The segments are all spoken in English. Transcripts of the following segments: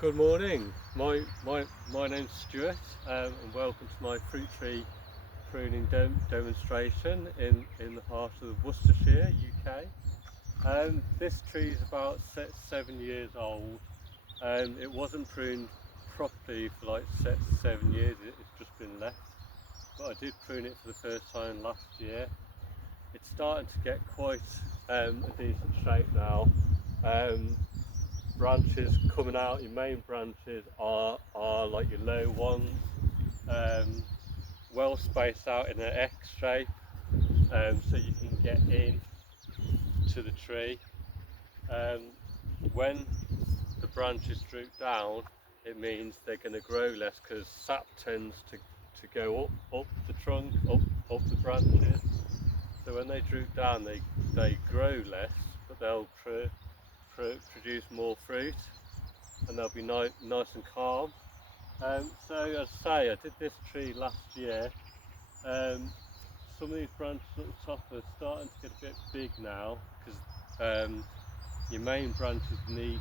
Good morning. My name's Stuart, and welcome to my fruit tree pruning demonstration in the heart of Worcestershire, UK. This tree is about 7 years old. It wasn't pruned properly for like 7 years. It's just been left, but I did prune it for the first time last year. It's starting to get quite a decent shape now. Um, Branches coming out, your main branches are like your low ones, um, well spaced out in an X shape, so you can get in to the tree. Um, when the branches droop down, it means they're going to grow less because sap tends to go up the trunk, up the branches. So when they droop down, they grow less, but they'll produce more fruit, and they'll be nice and calm. So as I say, I did this tree last year. Um, some of these branches at the top are starting to get a bit big now because your main branches need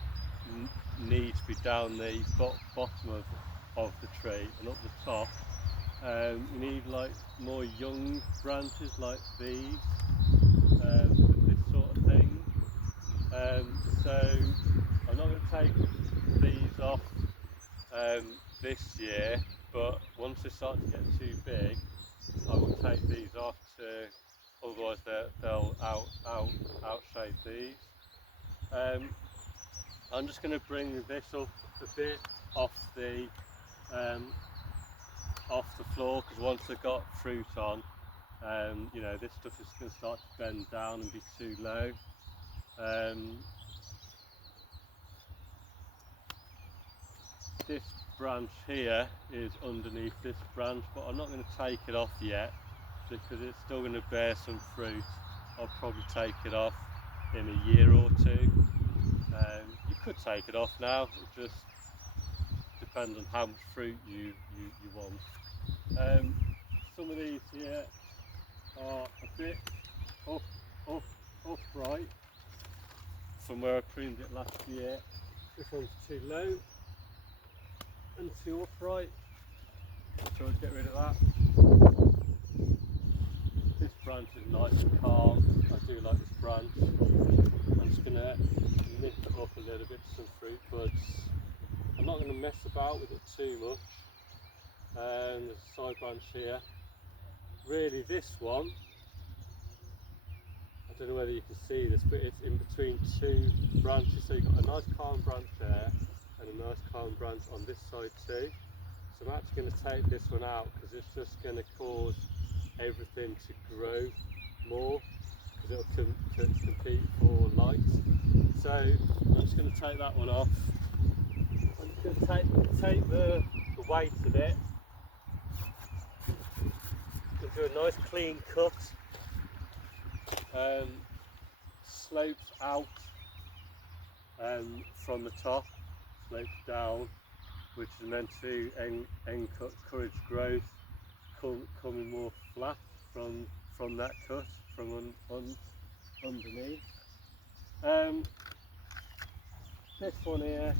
to be down the bottom of the tree, and up the top you need like more young branches like these, this sort of thing. So I'm not going to take these off this year, but once they start to get too big, I will take these off to, otherwise they'll outshade these. Um, I'm just going to bring this up a bit off the um, off the floor, because once they've got fruit on, this stuff is going to start to bend down and be too low. Um, this branch here is underneath this branch, but I'm not going to take it off yet because it's still going to bear some fruit. I'll probably take it off in a year or two. You could take it off now, it just depends on how much fruit you want. Some of these here are a bit up, up, upright from where I pruned it last year. This one's too low and too upright, so I'll get rid of that. This branch is nice and calm. I do like this branch. I'm just going to lift it up a little bit to some fruit buds. I'm not going to mess about with it too much. There's a side branch here. Really, this one, I don't know whether you can see this, but it's in between two branches. So you've got a nice calm branch there and a nice calm branch on this side too. So I'm actually going to take this one out because it's just going to cause everything to grow more, because it'll compete for light. So I'm just going to take that one off. I'm just going to take the weight of it and do a nice clean cut. Slopes out from the top, slopes down, which is meant to encourage growth, coming more flat from that cut, from underneath. This one here,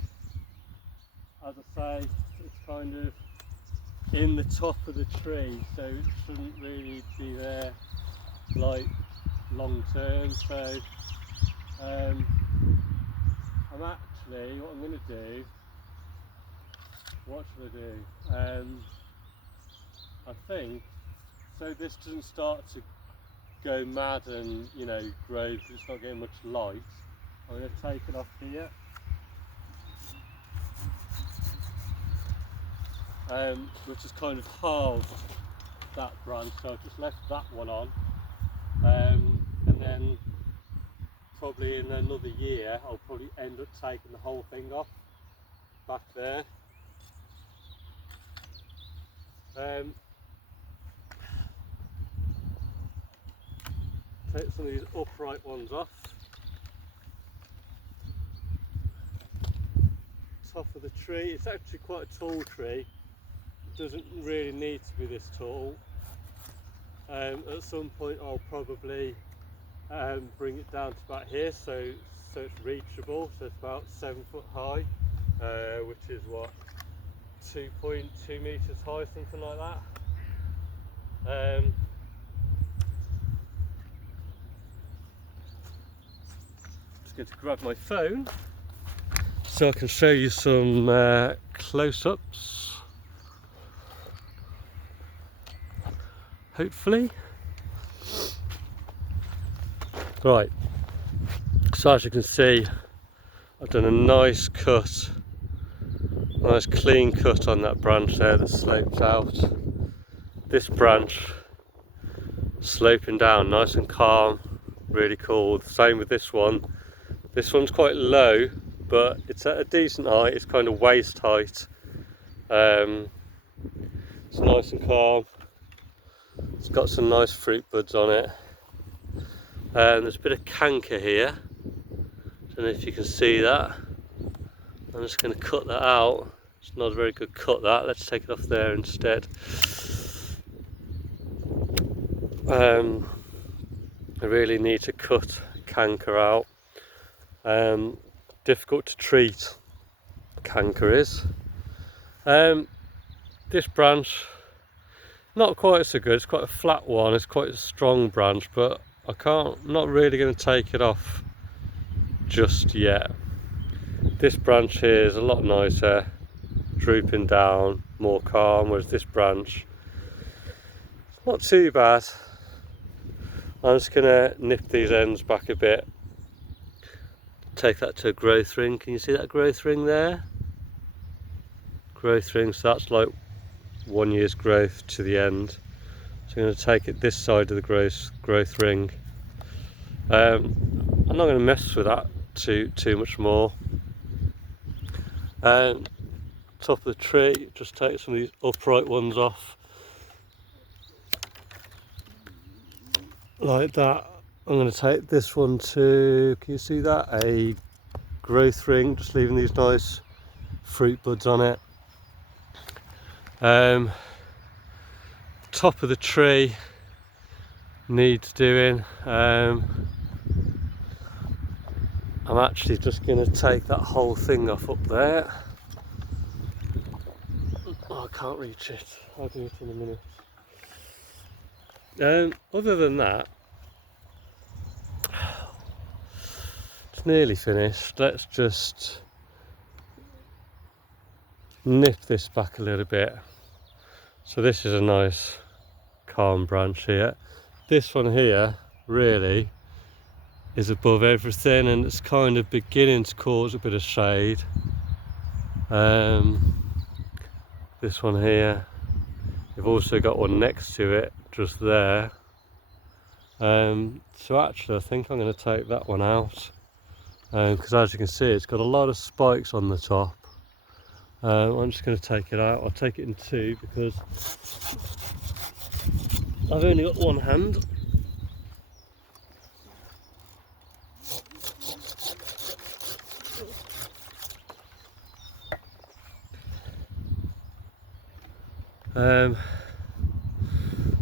as I say, it's kind of in the top of the tree, so it shouldn't really be there like long term. So what I'm going to do, what should I do? I think, so this doesn't start to go mad and grow because it's not getting much light, I'm going to take it off here, which has kind of halved that branch, so I've just left that one on, and then probably in another year I'll probably end up taking the whole thing off back there. Take some of these upright ones off. Top of the tree, it's actually quite a tall tree, it doesn't really need to be this tall. At some point I'll probably bring it down to about here, so it's reachable, so it's about 7 foot high, which is what, 2.2 meters high, something like that. Just going to grab my phone so I can show you some close-ups, hopefully. Right, so as you can see, I've done a nice cut, nice clean cut on that branch there that slopes out. This branch sloping down nice and calm, really cool. Same with this one. This one's quite low, but it's at a decent height. It's kind of waist height. It's nice and calm. It's got some nice fruit buds on it. There's a bit of canker here. Don't know if you can see that. I'm just going to cut that out. It's not a very good cut, that. Let's take it off there instead. I really need to cut canker out. Difficult to treat, canker is. This branch, not quite so good. It's quite a flat one. It's quite a strong branch, but not really going to take it off just yet. This branch here is a lot nicer, drooping down, more calm, whereas this branch, it's not too bad. I'm just going to nip these ends back a bit, take that to a growth ring. Can you see that growth ring there? Growth ring, so that's like 1 year's growth to the end. So I'm going to take it this side of the growth ring. I'm not going to mess with that too much more. Top of the tree, just take some of these upright ones off, like that. I'm going to take this one to, can you see that? A growth ring, just leaving these nice fruit buds on it. Top of the tree needs doing. I'm actually just going to take that whole thing off up there. Oh, I can't reach it. I'll do it in a minute. Other than that, it's nearly finished. Let's just nip this back a little bit. So this is a nice calm branch here. This one here really is above everything, and it's kind of beginning to cause a bit of shade. This one here, you've also got one next to it just there. So actually I think I'm going to take that one out, because as you can see it's got a lot of spikes on the top. I'm just going to take it out. I'll take it in two because I've only got one hand.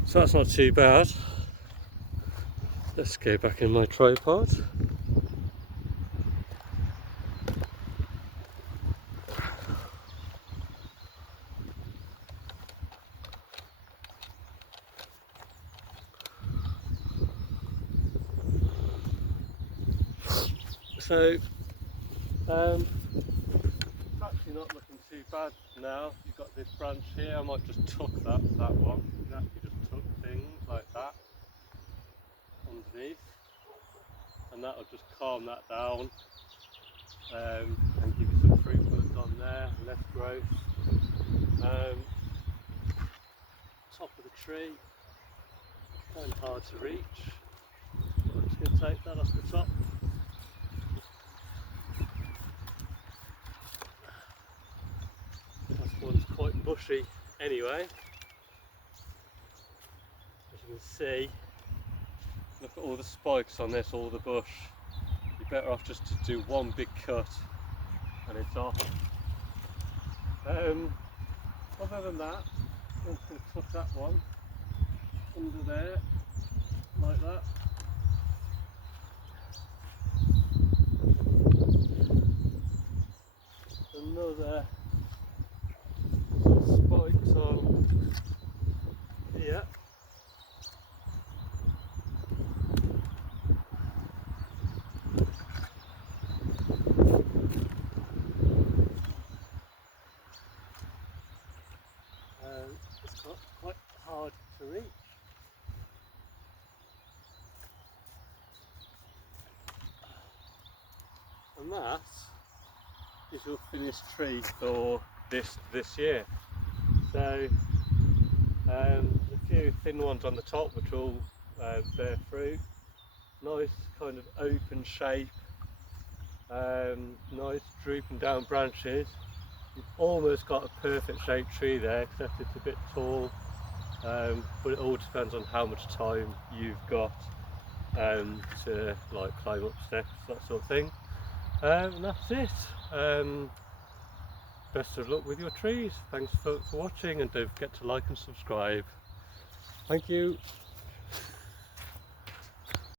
So that's not too bad. Let's go back in my tripod. So it's actually not looking too bad now. You've got this branch here. I might just tuck that one. You can actually just tuck things like that underneath, and that'll just calm that down, and give you some fruit buds on there, less growth. Top of the tree, kind of hard to reach. I'm just going to take that off the top. This one's quite bushy anyway. As you can see, look at all the spikes on this, all the bush. You're better off just to do one big cut and it's off. Other than that, I'm just going to tuck that one under there, like that. another sort of spikes on here. It's quite hard to reach. And that is your finished tree for this year. So a few thin ones on the top which all bear fruit. Nice kind of open shape, nice drooping down branches. You've almost got a perfect shaped tree there, except it's a bit tall, but it all depends on how much time you've got to like climb up steps, that sort of thing. And that's it. Best of luck with your trees. Thanks for watching, and don't forget to like and subscribe. Thank you.